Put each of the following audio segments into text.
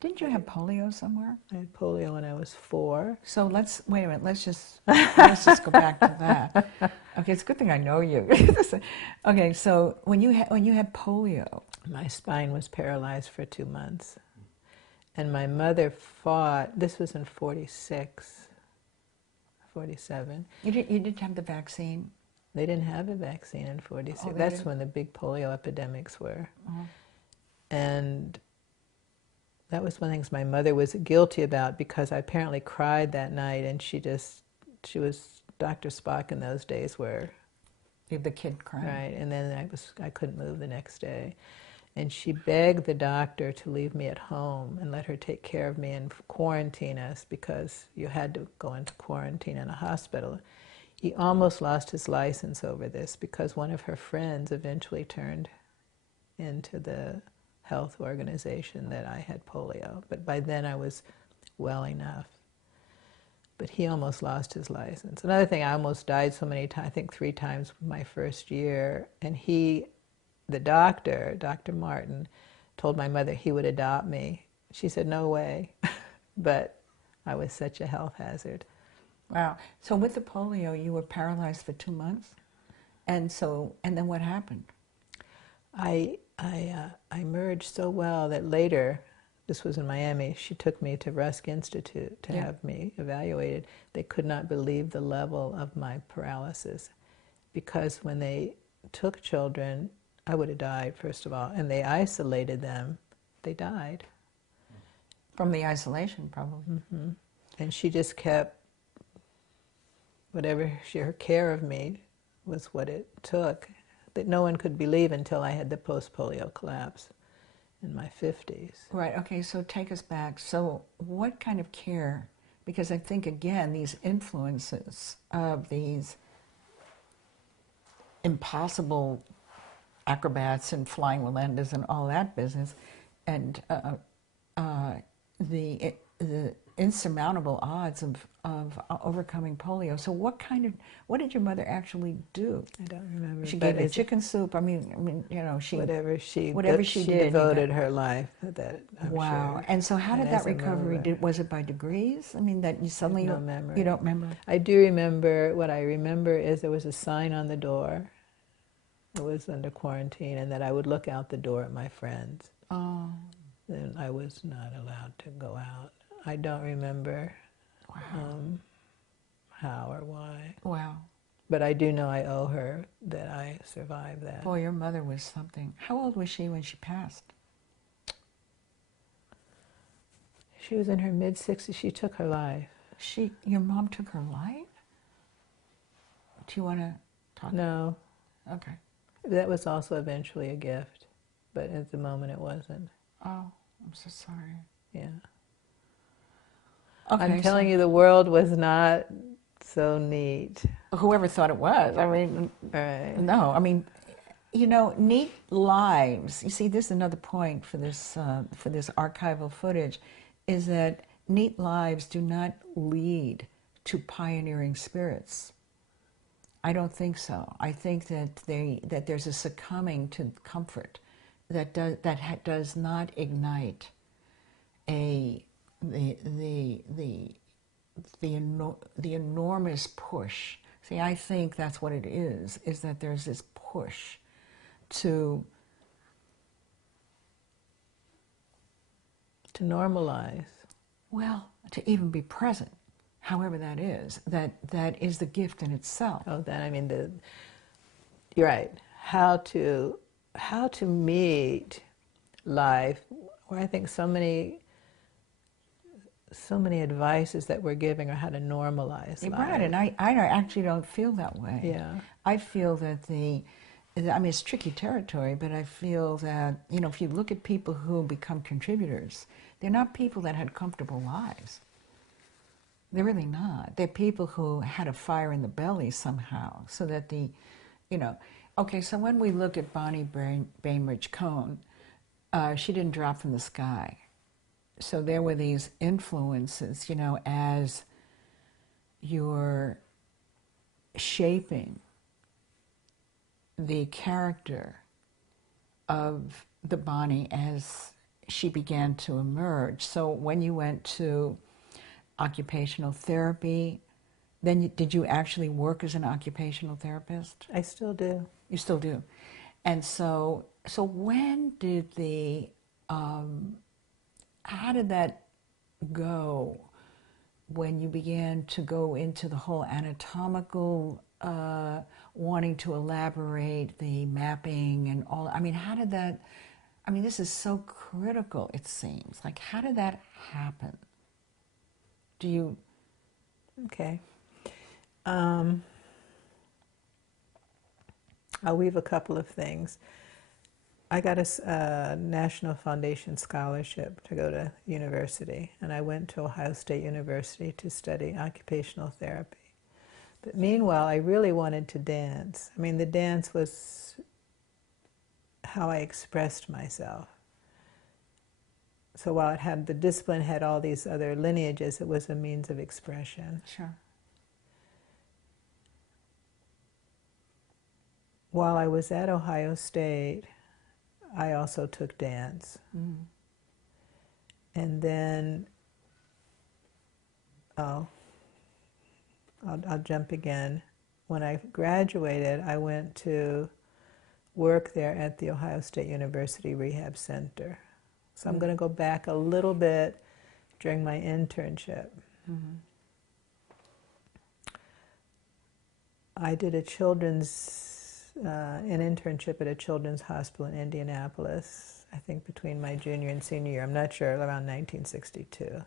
Didn't you have polio somewhere? I had polio when I was 4. So wait a minute. Let's just go back to that. Okay, it's a good thing I know you. Okay, so when you had polio, My spine was paralyzed for 2 months. And my mother fought, this was in 46, 47. you didn't have the vaccine. They didn't have a vaccine in 46. Oh, That's when the big polio epidemics were. And that was one of the things my mother was guilty about, because I apparently cried that night, and she was Dr. Spock in those days, where The kid crying. right, and then I couldn't move the next day. And she begged the doctor to leave me at home and let her take care of me and quarantine us, because you had to go into quarantine in a hospital. He almost lost his license over this, because one of her friends eventually turned into the health organization that I had polio. But by then I was well enough. But he almost lost his license. Another thing, I almost died so many times, I think 3 times my first year. And the doctor, Dr. Martin, told my mother he would adopt me. She said, no way. But I was such a health hazard. Wow. So with the polio, you were paralyzed for 2 months, and then what happened? I merged so well that later, this was in Miami, she took me to Rusk Institute to have me evaluated. They could not believe the level of my paralysis, because when they took children, I would have died, first of all, and they isolated them. They died. From the isolation, probably. And she just kept, her care of me was what it took, that no one could believe until I had the post-polio collapse in my 50s. Right, okay, so take us back. So what kind of care, because I think, again, these influences of these impossible acrobats and flying Wallendas and all that business, and the insurmountable odds of overcoming polio. So what did your mother actually do? I don't remember. She gave you chicken soup. I mean, you know, whatever she did, devoted her life to that. I'm wow. sure. And so how did that recovery? Was it by degrees? I mean, that you suddenly no memory. You don't remember? I do remember. What I remember is there was a sign on the door. It was under quarantine, and that I would look out the door at my friends. Oh. And I was not allowed to go out. I don't remember how or why. Wow. But I do know I owe her that I survived that. Boy, your mother was something. How old was she when she passed? She was in her mid-60s. She took her life. Your mom took her life? Do you want to talk? No. Okay. That was also eventually a gift, but at the moment it wasn't. Oh, I'm so sorry. Yeah. Okay, I'm telling you, the world was not so neat. Whoever thought it was. I mean, right. No, I mean, you know, neat lives. You see, this is another point for this archival footage, is that neat lives do not lead to pioneering spirits. I don't think so. I think that there's a succumbing to comfort that does not ignite the enormous push. See, I think that's what it is that there's this push to normalize. Well, to even be present, however that is the gift in itself. Oh, that, I mean, you're right. How to meet life, where I think so many advices that we're giving are how to normalize life. Right, and I actually don't feel that way. Yeah. I feel that I mean, it's tricky territory, but I feel that, you know, if you look at people who become contributors, they're not people that had comfortable lives. They're really not. They're people who had a fire in the belly somehow, so that okay, so when we look at Bonnie Bainbridge Cohen, she didn't drop from the sky. So there were these influences, you know, as you're shaping the character of the Bonnie as she began to emerge. So when you went to occupational therapy, then did you actually work as an occupational therapist? I still do. You still do. And so when did how did that go when you began to go into the whole anatomical, wanting to elaborate the mapping and all? I mean, how did that, I mean, this is so critical, it seems. Like, how did that happen? Do you? Okay. I'll weave a couple of things. I got a National Foundation scholarship to go to university, and I went to Ohio State University to study occupational therapy. But meanwhile, I really wanted to dance. I mean, the dance was how I expressed myself. So while it had, the discipline had all these other lineages, it was a means of expression. Sure. While I was at Ohio State, I also took dance. Mm. And then, I'll jump again. When I graduated, I went to work there at the Ohio State University Rehab Center. So I'm going to go back a little bit during my internship. Mm-hmm. I did an internship at a children's hospital in Indianapolis, I think between my junior and senior year, I'm not sure, around 1962.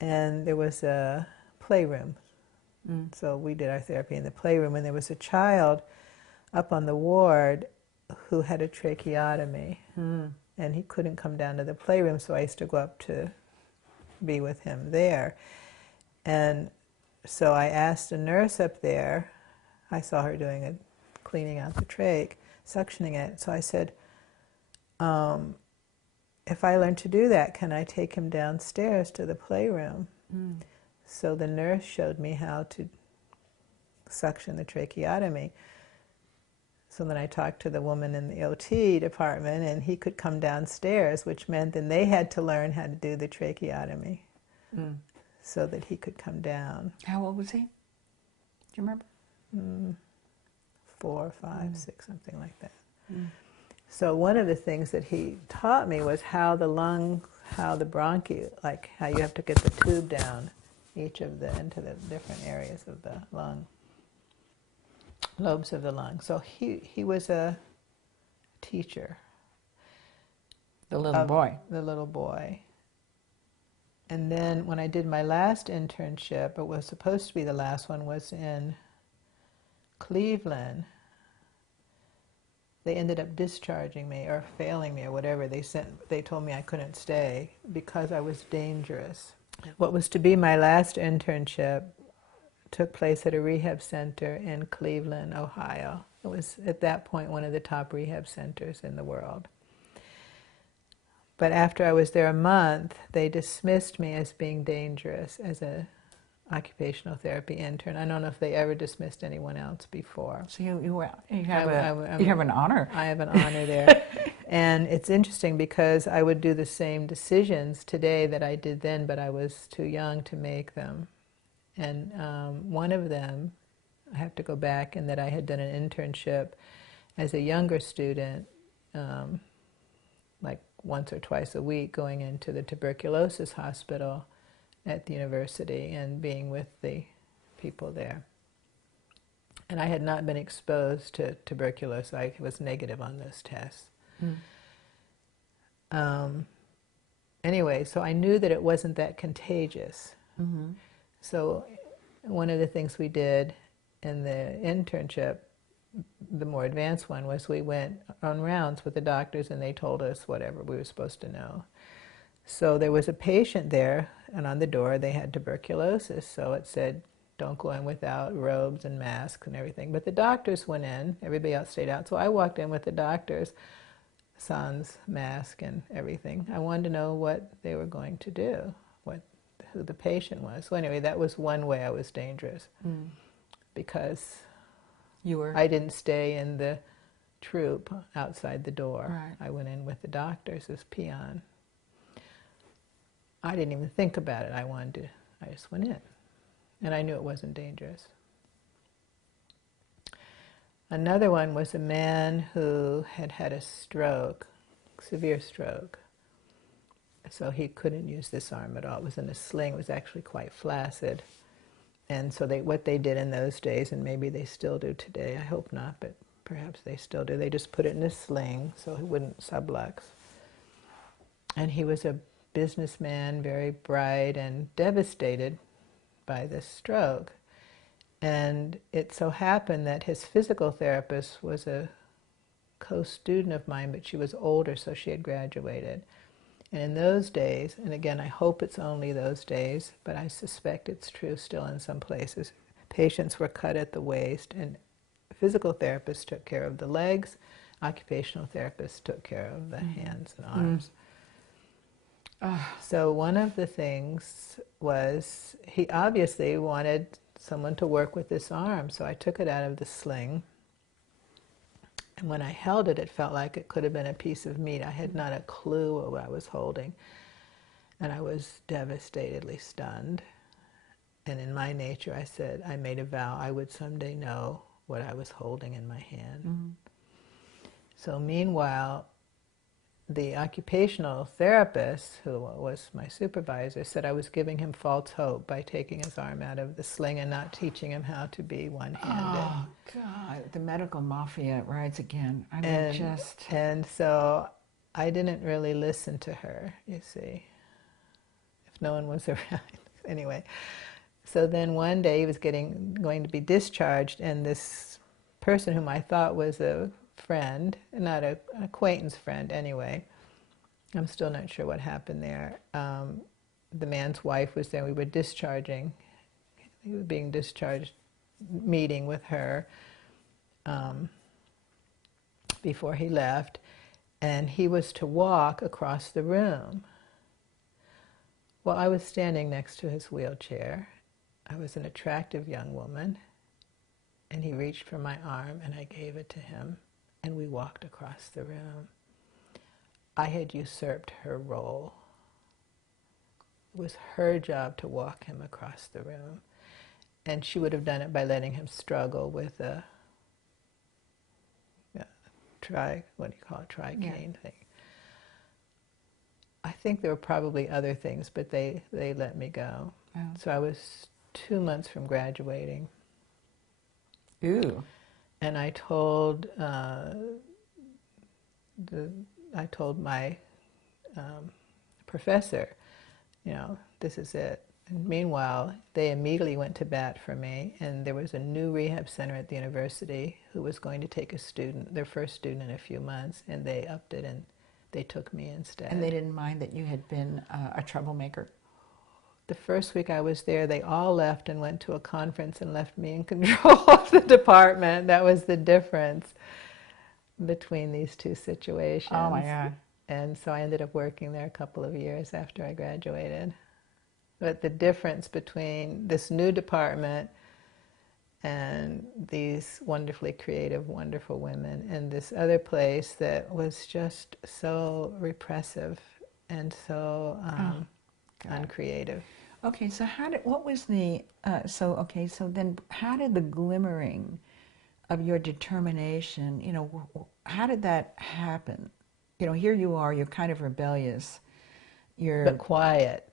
And there was a playroom. Mm. So we did our therapy in the playroom, and there was a child up on the ward who had a tracheotomy. Mm. And he couldn't come down to the playroom, so I used to go up to be with him there. And so I asked a nurse up there, I saw her doing it, cleaning out the trach, suctioning it. So I said, if I learn to do that, can I take him downstairs to the playroom? Mm. So the nurse showed me how to suction the tracheotomy. So then I talked to the woman in the OT department, and he could come downstairs, which meant then they had to learn how to do the tracheotomy so that he could come down. How old was he? Do you remember? 4, 5, 6, something like that. Mm. So one of the things that he taught me was how the lung, how the bronchi, like how you have to get the tube down into the different areas of the lung. Lobes of the lung. So he was a teacher. The little boy. The little boy. And then when I did my last internship, it was supposed to be the last one, was in Cleveland. They ended up discharging me or failing me or whatever. They told me I couldn't stay because I was dangerous. What was to be my last internship took place at a rehab center in Cleveland, Ohio. It was, at that point, one of the top rehab centers in the world. But after I was there a month, they dismissed me as being dangerous as a occupational therapy intern. I don't know if they ever dismissed anyone else before. So you have an honor. I have an honor there. And it's interesting because I would do the same decisions today that I did then, but I was too young to make them. And one of them, I have to go back, in that I had done an internship as a younger student, like once or twice a week, going into the tuberculosis hospital at the university and being with the people there. And I had not been exposed to tuberculosis. I was negative on those tests. Anyway, so I knew that it wasn't that contagious. Mm-hmm. So one of the things we did in the internship, the more advanced one, was we went on rounds with the doctors and they told us whatever we were supposed to know. So there was a patient there, and on the door they had tuberculosis, so it said, don't go in without robes and masks and everything. But the doctors went in, everybody else stayed out, so I walked in with the doctors, sans mask and everything. I wanted to know what they were going to do, who the patient was. So anyway, that was one way I was dangerous, because You were? I didn't stay in the troop outside the door. Right. I went in with the doctors as peon. I didn't even think about it. I just went in. And I knew it wasn't dangerous. Another one was a man who had had a stroke, severe stroke. So he couldn't use this arm at all. It was in a sling. It was actually quite flaccid. And so what they did in those days, and maybe they still do today, I hope not, but perhaps they still do, they just put it in a sling so he wouldn't sublux. And he was a businessman, very bright, and devastated by this stroke. And it so happened that his physical therapist was a co-student of mine, but she was older, so she had graduated. And in those days, and again, I hope it's only those days, but I suspect it's true still in some places, patients were cut at the waist, and physical therapists took care of the legs, occupational therapists took care of the hands and arms. So one of the things was, he obviously wanted someone to work with this arm, so I took it out of the sling. And when I held it, it felt like it could have been a piece of meat. I had not a clue of what I was holding. And I was devastatedly stunned. And in my nature, I made a vow I would someday know what I was holding in my hand. So meanwhile, the occupational therapist, who was my supervisor, said I was giving him false hope by taking his arm out of the sling and not teaching him how to be one-handed. Oh, God, the medical mafia rides again. I mean, And so I didn't really listen to her, you see, if no one was around. Anyway, so then one day he was going to be discharged, and this person whom I thought was a friend, not an acquaintance friend anyway, I'm still not sure what happened there. The man's wife was there. We were discharging. He was being discharged, meeting with her before he left, and he was to walk across the room. Well, I was standing next to his wheelchair. I was an attractive young woman, and he reached for my arm, and I gave it to him, and we walked across the room. I had usurped her role. It was her job to walk him across the room, and she would have done it by letting him struggle with a tri-cane thing. I think there were probably other things, but they let me go. Oh. So I was 2 months from graduating. Ooh. And I told my professor, you know, this is it. And meanwhile, they immediately went to bat for me, and there was a new rehab center at the university who was going to take a student, their first student in a few months, and they upped it and they took me instead. And they didn't mind that you had been a troublemaker? The first week I was there, they all left and went to a conference and left me in control of the department. That was the difference between these two situations. Oh my God. And so I ended up working there a couple of years after I graduated. But the difference between this new department and these wonderfully creative, wonderful women, and this other place that was just so repressive and so uncreative. Okay, so what was the, so then how did the glimmering of your determination, you know, how did that happen? You know, here you are, you're kind of rebellious. But quiet.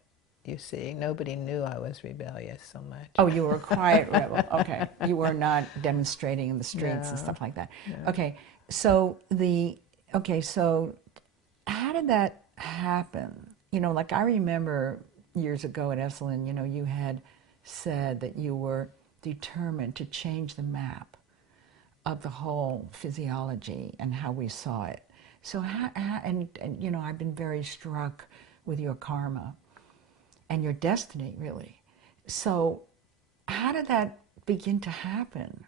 You see, nobody knew I was rebellious so much. Oh, you were a quiet rebel. Okay, you were not demonstrating in the streets and stuff like that. No. Okay, so so how did that happen? You know, like I remember years ago at Esalen, you know, you had said that you were determined to change the map of the whole physiology and how we saw it. So, and you know, I've been very struck with your karma and your destiny, really. So how did that begin to happen?